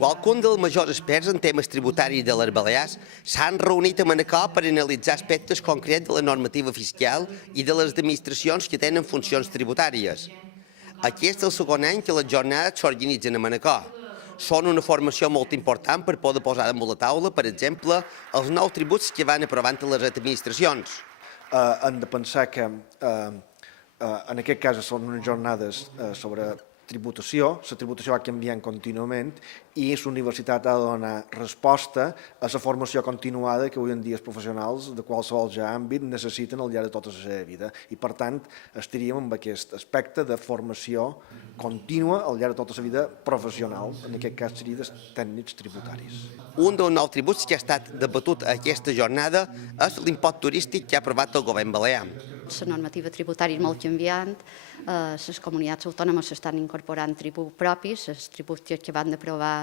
Qualcun dels majors experts en temes tributaris de les Balears s'han reunit a Manacor per analitzar aspectes concrets de la normativa fiscal i de les administracions que tenen funcions tributàries. Aquest és el segon any que les jornades s'organitzen a Manacor. Són una formació molt important per poder posar damunt la taula, per exemple, els nous tributs que van aprovant les administracions. Hem de pensar que en aquest cas són unes jornades sobre tributació. La tributació va canviant contínuament i la universitat ha de donar resposta a la formació continuada que avui en dia els professionals de qualsevol àmbit necessiten al llarg de tota la seva vida. I, per tant, estaríem amb aquest aspecte de formació contínua al llarg de tota la vida professional. En aquest cas seria dels tècnics tributaris. Un dels nous tributs que ha estat debatut a aquesta jornada és l'impost turístic que ha aprovat el govern balear. La normativa tributària és molt canviant, les comunitats autònomes s'estan incorporant tributs propis, els tributs que van aprovar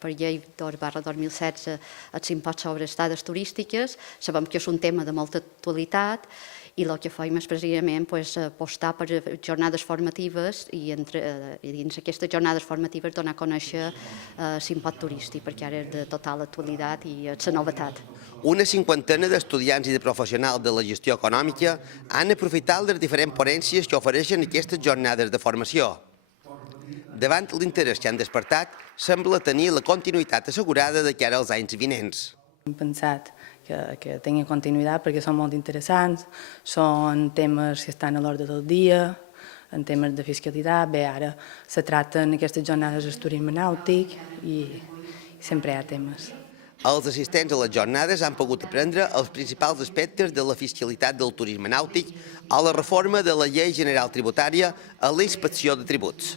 per llei 2/2016 els imposts sobre estades turístiques. Sabem que és un tema de molta actualitat i el que fem és precisament apostar per jornades formatives i dins aquestes jornades formatives donar a conèixer l'impost turístic, perquè ara és de total actualitat i és la novetat. Una cinquantena d'estudiants i de professionals de la gestió econòmica han aprofitat les diferents ponències que ofereixen aquestes jornades de formació. Davant l'interès que han despertat, sembla tenir la continuïtat assegurada de cara als anys vinents. Hem pensat que tinguin continuïtat perquè són molt interessants, són temes que estan a l'ordre del dia, en temes de fiscalitat. Bé, ara se tracten aquestes jornades del turisme nàutic i sempre hi ha temes. Els assistents a les jornades han pogut aprendre els principals aspectes de la fiscalitat del turisme nàutic o la reforma de la llei general tributària a la inspecció de tributs.